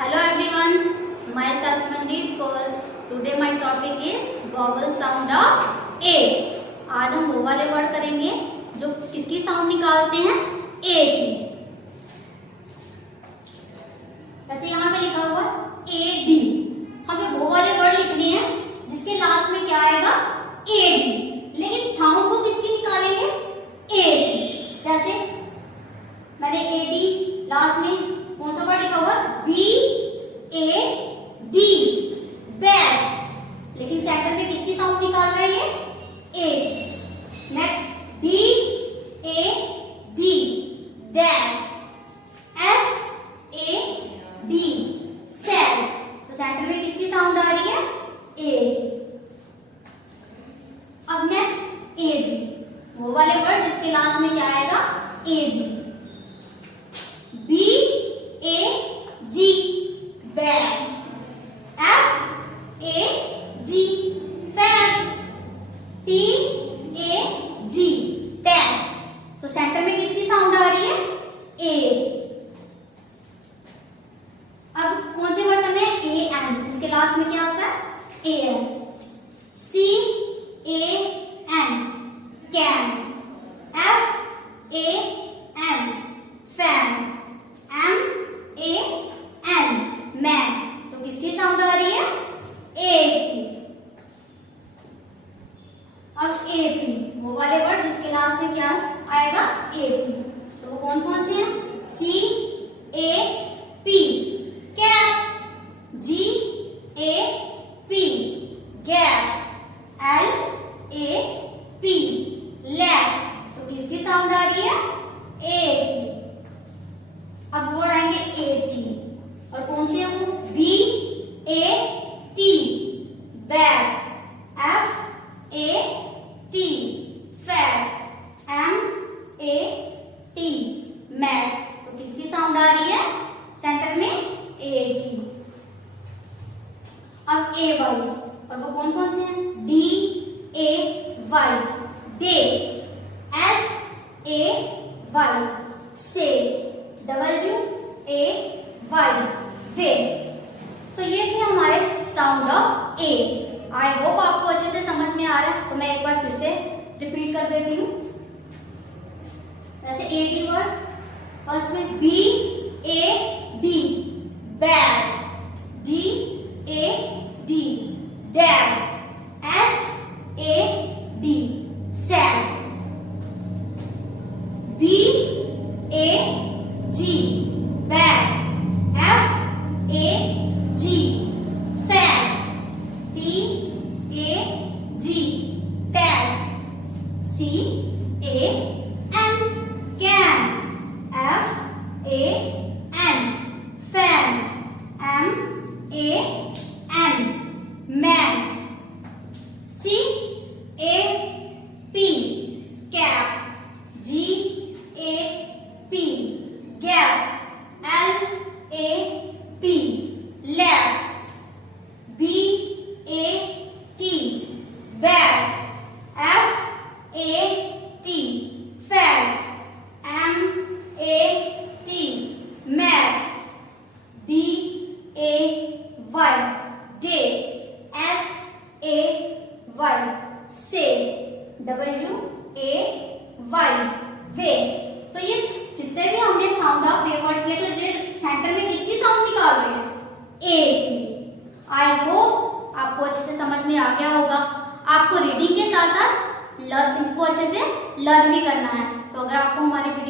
Hello everyone, myself Mandeep Kaur. Today my topic is vowel sound of A. आज हम वो वाले word करेंगे जो किसकी साउंड निकालते हैं, ए की। जैसे यहाँ पे लिखा हुआ ए डी, हमें वो वाले वर्ड लिखने हैं जिसके लास्ट में क्या आएगा, ए डी, लेकिन साउंड वो किसकी निकालेंगे, ए की। जैसे मैंने ए डी लास्ट में कौन सा वर्ड लिखा हुआ, बी ए डी, बैड, लेकिन सेंटर में किसकी साउंड निकाल रही है, A. Next D A D, dad, S A D, sad, तो सेंटर में किसकी साउंड आ रही है, ए। अब नेक्स्ट ए जी, वो वाले वर्ड जिसके लास्ट में क्या आएगा, A G. B A G, bad, F A G, fan, T A G, tag, तो सेंटर में किसकी साउंड आ रही है, ए। अब कौन से वर्ड करने हैं, ए एन, इसके लास्ट में क्या होता है, A N. C A N, can, F A N, fan, M A N, man, तो किसकी साउंड आ रही है, ए की। अब ए पी, वो वाले वर्ड जिसके लास्ट में क्या आएगा, ए पी, तो वो कौन कौन से हैं, C A P, cap, G A P, gap, L A P, lab, तो किसकी साउंड आ रही है, ए की। अब वर्ड आएंगे ए टी, और कौन से हैं वो, B A T, bad, F A T, fat, M A T, mat, तो किसकी साउंड आ रही है, सेंटर में ए की। अब ए वाई, और वो कौन कौन से हैं, D A Y, day, S A Y, say, W A Y, way. तो ये थे हमारे sound of A. I hope आपको अच्छे से समझ में आ रहा है, तो मैं एक बार फिर से रिपीट कर देती हूँ। जैसे ए डी वर्ड, फर्स्ट में B A D, bad, D A D, dad, S A D, sad, B A G, bad, F A G, fan, T A G, tag, C A N, can, F A N, fan, M A N, man, C A P, cap, G A P, gap, L A P, lab, B A T, bad, F A T, fat, M A T, mat, D A Y, day, S A Y, say, W A Y, way. तो ये जितने भी हमने sound of way word किए, तो ये centre में किसकी साउंड निकाल रहे हैं, ए की। आई होप आपको अच्छे से समझ में आ गया होगा। आपको रीडिंग के साथ साथ इसको अच्छे से लर्न भी करना है। तो अगर आपको हमारी वीडियो